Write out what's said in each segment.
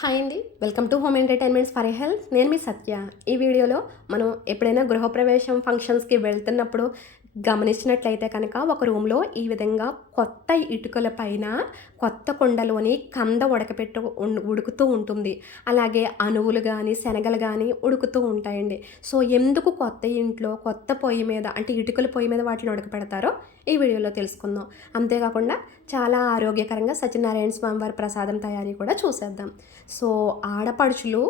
Hi అండి. Welcome to home entertainments for health. నేను మీ సత్య. ఈ వీడియోలో మనం ఎప్పుడైనా గృహప్రవేశం ఫంక్షన్స్కి వెళ్తున్నప్పుడు గమనించినట్లయితే కనుక ఒక రూమ్లో ఈ విధంగా కొత్త ఇటుకల పైన కొత్త కుండలోని కంద ఉడకపెట్టు ఉడుకుతూ ఉంటుంది. అలాగే అణువులు కానీ శనగలు కానీ ఉడుకుతూ ఉంటాయండి. సో ఎందుకు కొత్త ఇంట్లో కొత్త పొయ్యి మీద అంటే ఇటుకల పొయ్యి మీద వాటిని ఉడకపెడతారో ఈ వీడియోలో తెలుసుకుందాం. అంతేకాకుండా చాలా ఆరోగ్యకరంగా సత్యనారాయణ స్వామి వారి ప్రసాదం తయారీ కూడా చూసేద్దాం. సో ఆడపడుచులు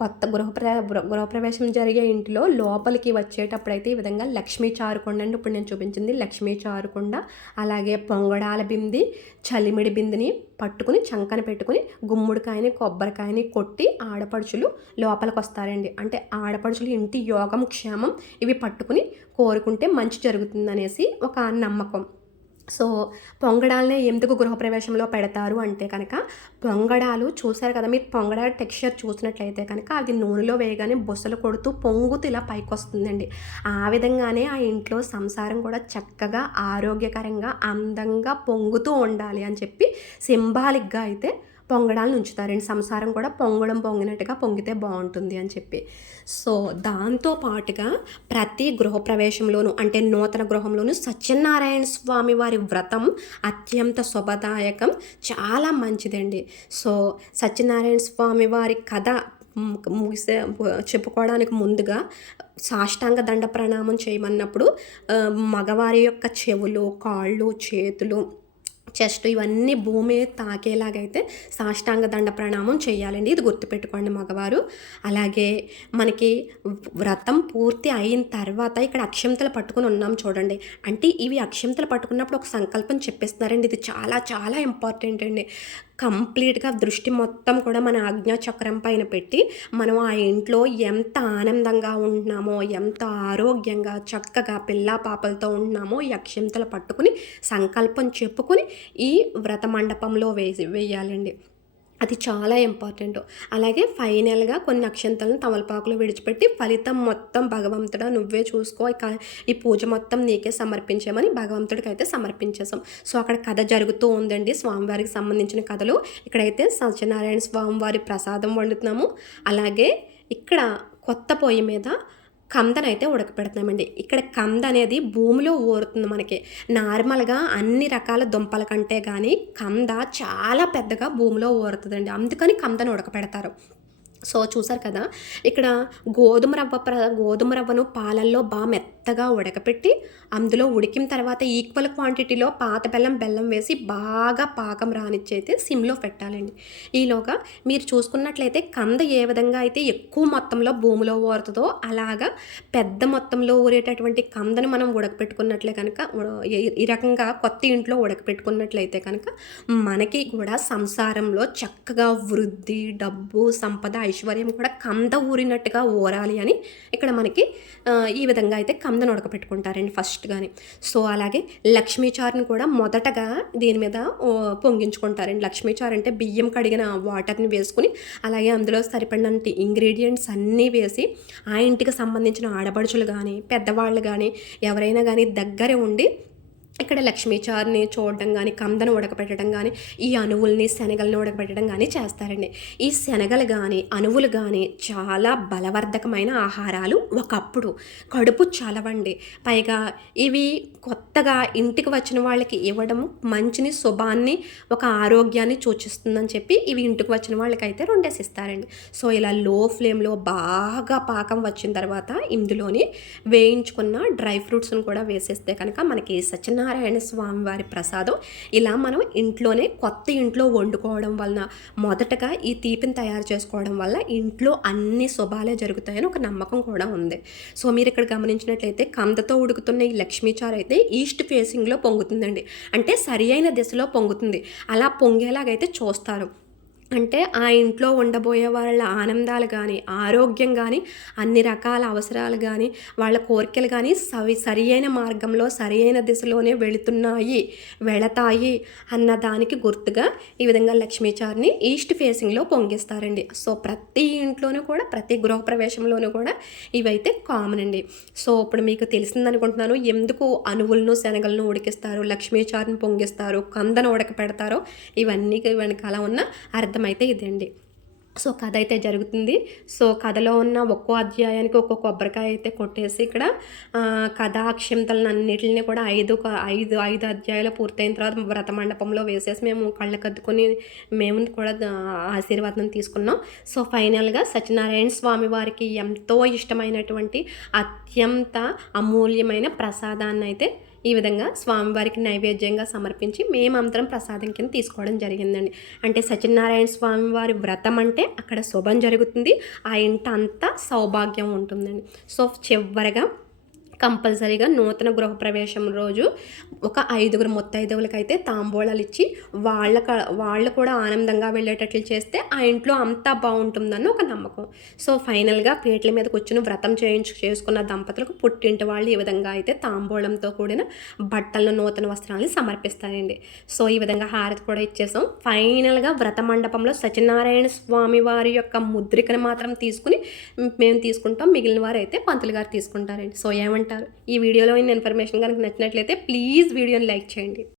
కొత్త గృహప్ర గృహప్రవేశం జరిగే ఇంటిలో లోపలికి వచ్చేటప్పుడైతే ఈ విధంగా లక్ష్మీ చారుకొండ అంటే ఇప్పుడు నేను చూపించింది లక్ష్మీ చారుకొండ అలాగే పొంగడాల బింది చలిమిడి బిందిని పట్టుకుని చంకన పెట్టుకుని గుమ్మడికాయని కొబ్బరికాయని కొట్టి ఆడపడుచులు లోపలికి వస్తారండి అంటే ఆడపడుచులు ఇంటి యోగం క్షేమం ఇవి పట్టుకుని కోరుకుంటే మంచి జరుగుతుందనేసి ఒక నమ్మకం. సో పొంగడాలనే ఎందుకు గృహప్రవేశంలో పెడతారు అంటే కనుక పొంగడాలు చూసారు కదా మీరు పొంగడాల టెక్స్చర్ చూసినట్లయితే కనుక అది నూనెలో వేయగానే బుసలు కొడుతూ పొంగుతూ ఇలా పైకి వస్తుందండి ఆ విధంగానే ఆ ఇంట్లో సంసారం కూడా చక్కగా ఆరోగ్యకరంగా అందంగా పొంగుతూ ఉండాలి అని చెప్పి సింబాలిక్గా అయితే పొంగడాలను ఉంచుతారండి సంసారం కూడా పొంగడం పొంగినట్టుగా పొంగితే బాగుంటుంది అని చెప్పి. సో దాంతో పాటుగా ప్రతి గృహప్రవేశంలోనూ అంటే నూతన గృహంలోనూ సత్యనారాయణ స్వామి వారి వ్రతం అత్యంత శుభదాయకం చాలా మంచిదండి. సో సత్యనారాయణ స్వామి వారి కథ ముగిసే చెప్పుకోవడానికి ముందుగా సాష్టాంగ దండ ప్రణామం చేయమన్నప్పుడు మగవారి యొక్క చెవులు కాళ్ళు చేతులు చెస్ట్ ఇవన్నీ భూమి తాకేలాగైతే సాష్టాంగ దండ ప్రణామం చేయాలండి. ఇది గుర్తుపెట్టుకోండి మగవారు. అలాగే మనకి వ్రతం పూర్తి అయిన తర్వాత ఇక్కడ అక్షంతలు పట్టుకుని ఉన్నాం చూడండి. అంటే ఇవి అక్షంతలు పట్టుకున్నప్పుడు ఒక సంకల్పం చెప్పేస్తున్నారండి. ఇది చాలా చాలా ఇంపార్టెంట్ అండి. కంప్లీట్గా దృష్టి మొత్తం కూడా మన ఆజ్ఞాచక్రం పైన పెట్టి మనం ఆ ఇంట్లో ఎంత ఆనందంగా ఉంటున్నామో ఎంత ఆరోగ్యంగా చక్కగా పిల్ల పాపలతో ఉంటున్నామో యక్షంతలు పట్టుకుని సంకల్పం చెప్పుకుని ఈ వ్రత మండపంలో వేసి వేయాలండి. అది చాలా ఇంపార్టెంట్ అలాగే ఫైనల్గా కొన్ని అక్షంతలను తమలపాకులు విడిచిపెట్టి ఫలితం మొత్తం భగవంతుడా నువ్వే చూసుకో. ఈ పూజ మొత్తం నీకే సమర్పించామని భగవంతుడికి అయితే సమర్పించేసాం సో అక్కడ కథ జరుగుతూ ఉందండి. స్వామివారికి సంబంధించిన కథలు. ఇక్కడైతే సత్యనారాయణ స్వామివారి ప్రసాదం వండుతున్నాము. అలాగే ఇక్కడ కొత్త పొయ్యి మీద కందనైతే ఉడకపెడుతున్నామండి. ఇక్కడ కంద అనేది భూమిలో ఊరుతుంది మనకి. నార్మల్గా అన్ని రకాల దుంపల కంటే కానీ కంద చాలా పెద్దగా భూమిలో ఊరుతుందండి. అందుకని కందను ఉడకపెడతారు. సో చూసారు కదా ఇక్కడ గోధుమ రవ్వ ప్ర గోధుమ రవ్వను పాలల్లో బాగా మెత్త మెత్తగా ఉడకపెట్టి అందులో ఉడికిన తర్వాత ఈక్వల్ క్వాంటిటీలో పాత బెల్లం బెల్లం వేసి బాగా పాకం రానిచ్చి అయితే సిమ్లో పెట్టాలండి. ఈలోగా మీరు చూసుకున్నట్లయితే కంద ఏ విధంగా అయితే ఎక్కువ మొత్తంలో భూమిలో ఊరుతుందో అలాగా పెద్ద మొత్తంలో ఊరేటటువంటి కందను మనం ఉడకపెట్టుకున్నట్లే కనుక ఈ- రకంగా కొత్త ఇంట్లో ఉడకపెట్టుకున్నట్లయితే కనుక మనకి కూడా సంసారంలో చక్కగా వృద్ధి డబ్బు సంపద ఐశ్వర్యం కూడా కంద ఊరినట్టుగా ఊరాలి అని ఇక్కడ మనకి ఈ విధంగా అయితే అందని ఉడకపెట్టుకుంటారండి ఫస్ట్ కానీ సో అలాగే లక్ష్మీచారుని కూడా మొదటగా దీని మీద పొంగించుకుంటారండి. లక్ష్మీచారు అంటే బియ్యం కడిగిన వాటర్ని వేసుకుని అలాగే అందులో సరిపడినంటి ఇంగ్రీడియంట్స్ అన్నీ వేసి ఆ ఇంటికి సంబంధించిన ఆడపడుచులు కానీ పెద్దవాళ్ళు కానీ ఎవరైనా కానీ దగ్గర ఉండి ఇక్కడ లక్ష్మీచారుని చూడడం కానీ కందను ఉడకపెట్టడం కానీ ఈ అణువుల్ని శనగలను ఉడకపెట్టడం కానీ చేస్తారండి. ఈ శనగలు కానీ అణువులు కానీ చాలా బలవర్ధకమైన ఆహారాలు ఒకప్పుడు. కడుపు చలవండి. పైగా ఇవి కొత్తగా ఇంటికి వచ్చిన వాళ్ళకి ఇవ్వడం మంచిని శుభాన్ని ఒక ఆరోగ్యాన్ని సూచిస్తుందని చెప్పి ఇవి ఇంటికి వచ్చిన వాళ్ళకైతే రెండేసి ఇస్తారండి సో ఇలా లో ఫ్లేమ్లో బాగా పాకం వచ్చిన తర్వాత ఇందులోని వేయించుకున్న డ్రై ఫ్రూట్స్ని కూడా వేసేస్తే కనుక మనకి సత్యనారాయణ స్వామి వారి ప్రసాదం ఇలా మనం ఇంట్లోనే కొత్త ఇంట్లో వండుకోవడం వలన మొదటగా ఈ తీపిని తయారు చేసుకోవడం వల్ల ఇంట్లో అన్ని శుభాలే జరుగుతాయని ఒక నమ్మకం కూడా ఉంది. సో మీరు ఇక్కడ గమనించినట్లయితే కందతో ఉడుకుతున్న ఈ లక్ష్మీచారు అయితే ఈస్ట్ ఫేసింగ్లో పొంగుతుందండి. అంటే సరి అయిన దిశలో పొంగుతుంది. అలా పొంగేలాగైతే చూస్తారు. అంటే ఆ ఇంట్లో ఉండబోయే వాళ్ళ ఆనందాలు కానీ ఆరోగ్యం కానీ అన్ని రకాల అవసరాలు కానీ వాళ్ళ కోరికలు కానీ సవి సరి అయిన మార్గంలో సరి అయిన దిశలోనే వెళుతున్నాయి వెళతాయి అన్న దానికి గుర్తుగా ఈ విధంగా లక్ష్మీచారిని ఈస్ట్ ఫేసింగ్లో పొంగిస్తారండి. సో ప్రతి ఇంట్లోనూ కూడా ప్రతి గృహప్రవేశంలోనూ కూడా ఇవైతే కామన్ అండి. సో ఇప్పుడు మీకు తెలిసిందనుకుంటున్నాను ఎందుకు అణువులను శనగలను ఉడికిస్తారు లక్ష్మీచారిని పొంగిస్తారు కందను ఉడకపెడతారో ఇవన్నీ వెనకాల ఉన్న అర్థం అర్థమైతే ఇదండి. సో కథ అయితే జరుగుతుంది. సో కథలో ఉన్న ఒక్కో అధ్యాయానికి ఒక్కో కొబ్బరికాయ అయితే కొట్టేసి ఇక్కడ ఆ, కథా అన్నిటిని కూడా ఐదు ఐదు ఐదు అధ్యాయాలు పూర్తయిన తర్వాత వ్రత మండపంలో వేసేసి మేము కళ్ళు కద్దుకొని మేము కూడా ఆశీర్వాదం తీసుకున్నాం. సో ఫైనల్గా సత్యనారాయణ స్వామి వారికి ఎంతో ఇష్టమైనటువంటి అత్యంత అమూల్యమైన ప్రసాదాన్ని అయితే ఈ విధంగా స్వామివారికి నైవేద్యంగా సమర్పించి మేమంతరం ప్రసాదం కింద తీసుకోవడం జరిగిందండి. అంటే సత్యనారాయణ స్వామి వారి వ్రతం అంటే అక్కడ శుభం జరుగుతుంది. ఆ ఇంట అంతా సౌభాగ్యం ఉంటుందండి. సో చివరిగా కంపల్సరీగా నూతన గృహప్రవేశం రోజు ఒక ఐదుగురు ముత్తైదువులకి అయితే తాంబూలాలు ఇచ్చి వాళ్ళ వాళ్ళు కూడా ఆనందంగా వెళ్ళేటట్లు చేస్తే ఆ ఇంట్లో అంతా బాగుంటుందని ఒక నమ్మకం. సో ఫైనల్గా పీటల మీద కూర్చుని వ్రతం చేయించు చేసుకున్న దంపతులకు పుట్టింటి వాళ్ళు ఈ విధంగా అయితే తాంబూలంతో కూడిన బట్టలను నూతన వస్త్రాలను సమర్పిస్తారండి. సో ఈ విధంగా హారతి కూడా ఇచ్చేసాం. ఫైనల్గా వ్రత మండపంలో సత్యనారాయణ స్వామి వారి యొక్క ముద్రికను మాత్రం తీసుకుని మేము తీసుకుంటాం. మిగిలిన వారు అయితే పంతులు గారు తీసుకుంటారండి. సో ఏమంటారు? ఈ వీడియోలో ఉన్న ఇన్ఫర్మేషన్ కనుక నచ్చినట్లయితే ప్లీజ్ వీడియోని లైక్ చేయండి.